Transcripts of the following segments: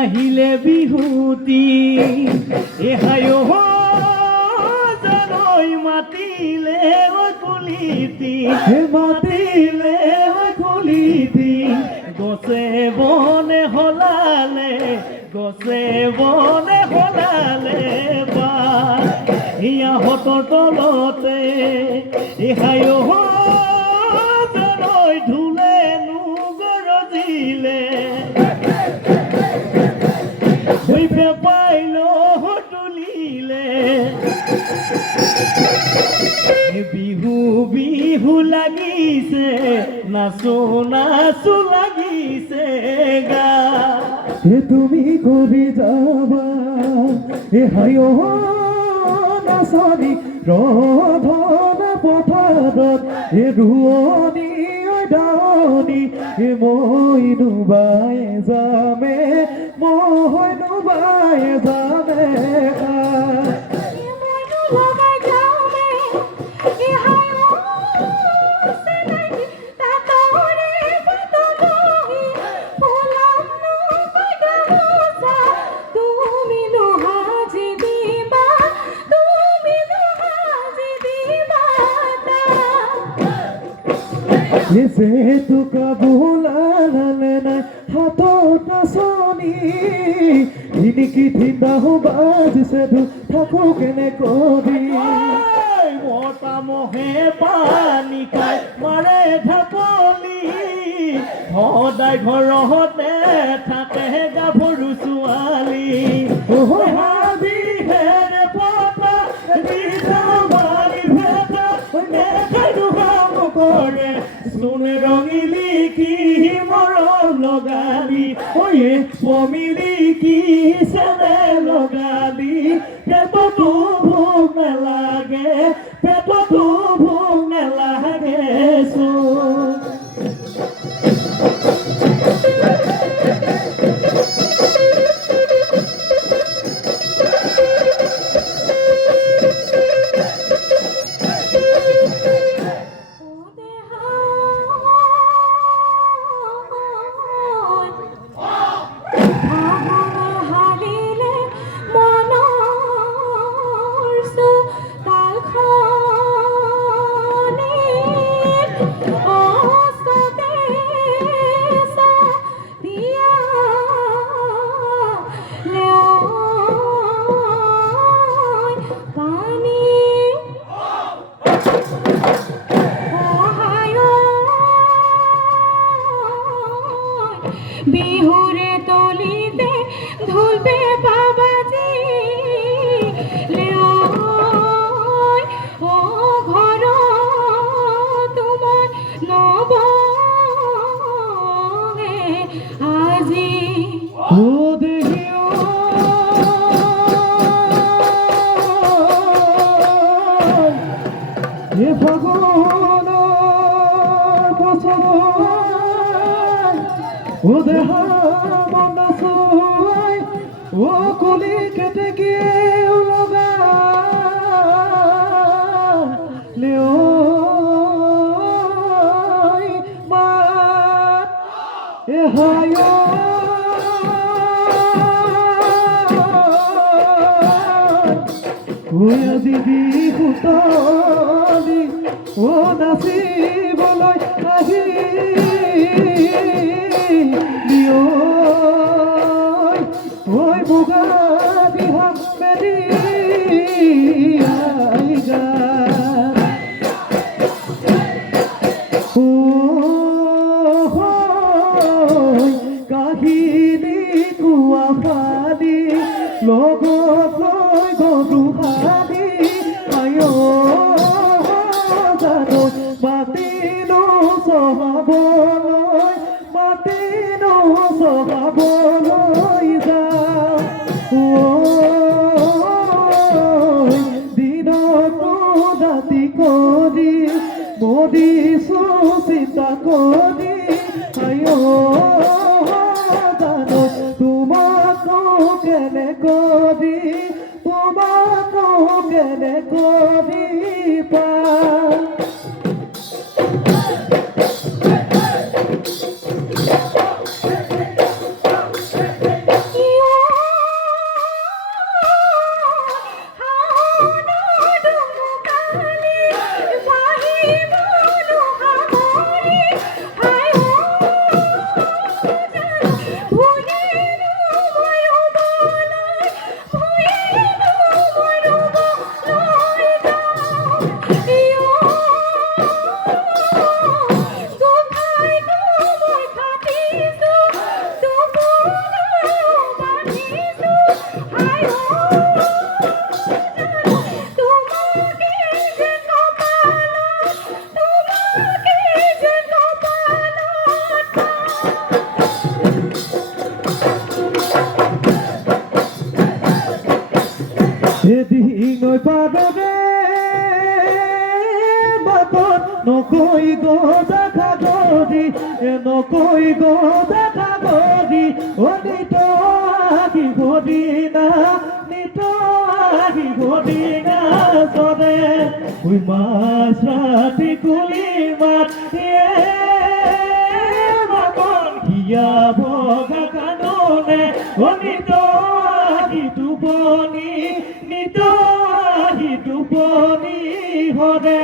আহিলে বিহুতি এহায়ো জানৈ মাতিলে কুলিতি মাতিলে কুলিতি গছে বনে হলালে বা ইয়াহঁতৰ তলতে এহায়ো জানৈ ধুলেনো গৰজিলে পাইলো তুলিলে বিহু বিহু লাগিছে নাচো নাচো লাগিছে গা তুমি কৰি যাবা হায় নাচনি ৰধন পথাৰত ৰোৱনী ডাৱনী মই ডুবাই যামে মই ডুবাই যামে তোকা বোলালে নাই হাতত নাচনি কি ঠিন্দা বাজিছে থাকো কেনে কৰি মতা মহে পানী খাই মাৰে ঢাপলি সদায় ঘৰতে থাকে গাভৰু ছোৱালী হাবিহেৰে পতা কৰে চোনে ৰঙিলি কি মৰম লগালি ঐয়ে পমিলি কি চেনে লগালি পেটতো ভোক নালাগে পেটতো ভোক নালাগে বিহুরে তলিতে ধুলবে বাবাজি লেওই ও ঘর তোমার নব আজি ও দেহিও এ ফাগুন বছর ও দেহা মন সুই ও কলি কেটে গিয়ে লগা লেও মাত এ হায় ওই আজি বিহুতলি ও নাচিবলৈ আহি দিয় ওই মুগা বিহা মেলি আইগা কাহিনী কোৱা ফালি লগত লৈ গৰু হালি আয় জানো মাতিনো চহাবলৈ মাতিনো চহাবলৈ যাওঁ দিনতো ৰাতি কৰি মদিছো চিন্তা কৰি আয় জানো তোমাকো কেনে কৰি তোমাকো কেনে কৰি পা এদিন ওই পাদবে বাকত নকৈ গো দেখা গৰি নকৈ গো দেখা গৰি ও নিত আহিব দিনা নিত আহিব দিনা চৰে ওই মাছ ৰাতি কুলি মাত বাকত হিয়া বগা কাননে ও নিত আহি টোপনি নিত আহি টোপনি হৰে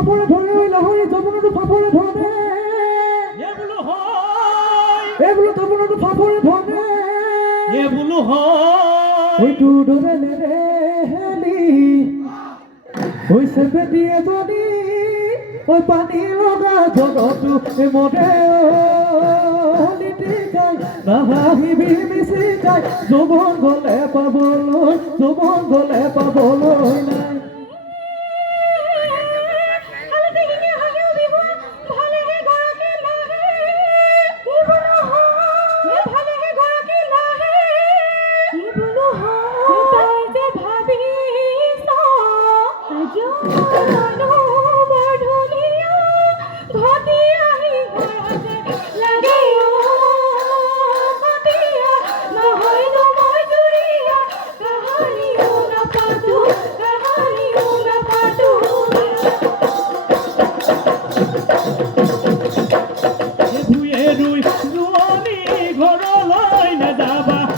ফাপৰে ধৰে ঐ লাহৰি জবনটো ফাপৰে ধৰে এ বোলো হয় এই বোলো জবনটো ফাপৰে ধৰে এ বোলো হয় ঐ তোৰ ধৰে নেৰে হেলি ঐ চেপেটি এজনী ঐ পানী লগা জগতো এই মৰে নিতিকাই নাভাবিবি মিচিকাই যৌৱন গলে পাবলৈ নাই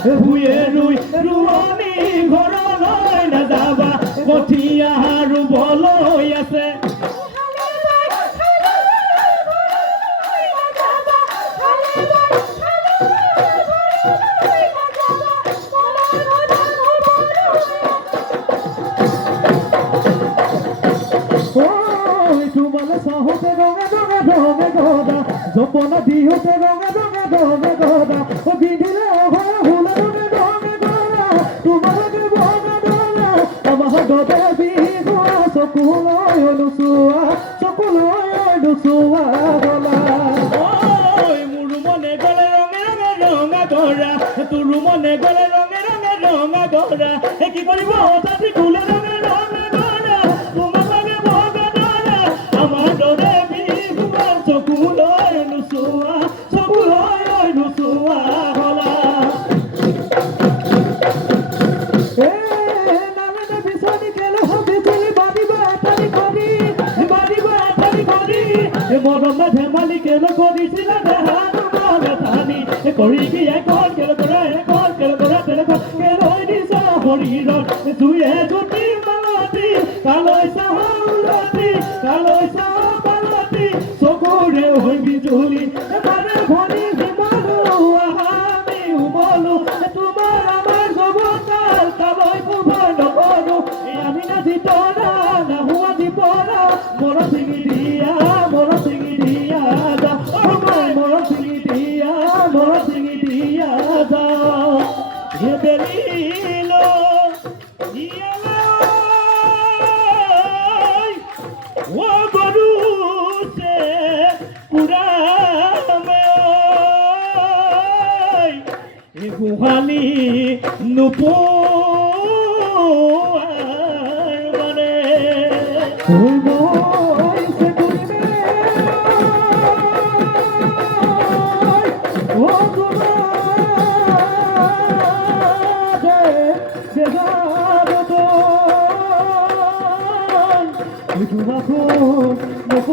ভূঞে ৰুই ৰোৱনী ঘৰলৈ নাযাবা কঠীয়া ৰুবলৈ আছে তোমালে চাহোতে ৰঙে গদা জপনা দিওঁতে ৰঙে গদা বিন্ধিলে অঘৰে হুলে ৰঙে গদা তোমালোকে বগা দলা আমাৰ গদে বিহুৱা চকুলৈ নোচোৱা গলা মোৰ মনে গলে ৰঙে ৰঙা গৰা তোৰ মনে গলে ৰঙে ৰঙা গৰা কি কৰিব তাতে কুলে ৰঙে গৰা তোমালোকে বগা দলা আমাৰ গদে বিহুৱা চকুলৈ নোচোৱা গলা নালাগে বিচনী কেলে ভাবিছিলি বাদিবা এটালি কৰি মৰম ধেমালি কেলে কৰিছিলা দেহানো নবেথানি কৰি কি এখন কেলে কৰা তেনেকুৱা কেলৈ দিছ শৰীৰত জুয়ে জুতি মালতি কালৈ চাহ পালতি চকুৰে হৈ বিজুলি এবাৰে ভৰি সিমানো আমি উমলো তোমাৰ আমাৰ জবতাল কালৈ কুভৰ নকৰো আমি নাজি তৰা নাহুৱা দিপৰা মৰ চিঙি দিয়া যা মৰ চিঙি দিয়া যা বেলিলো ও গৰুছে পুৰামে গোহালি নুপুয়াৰ মানে Aku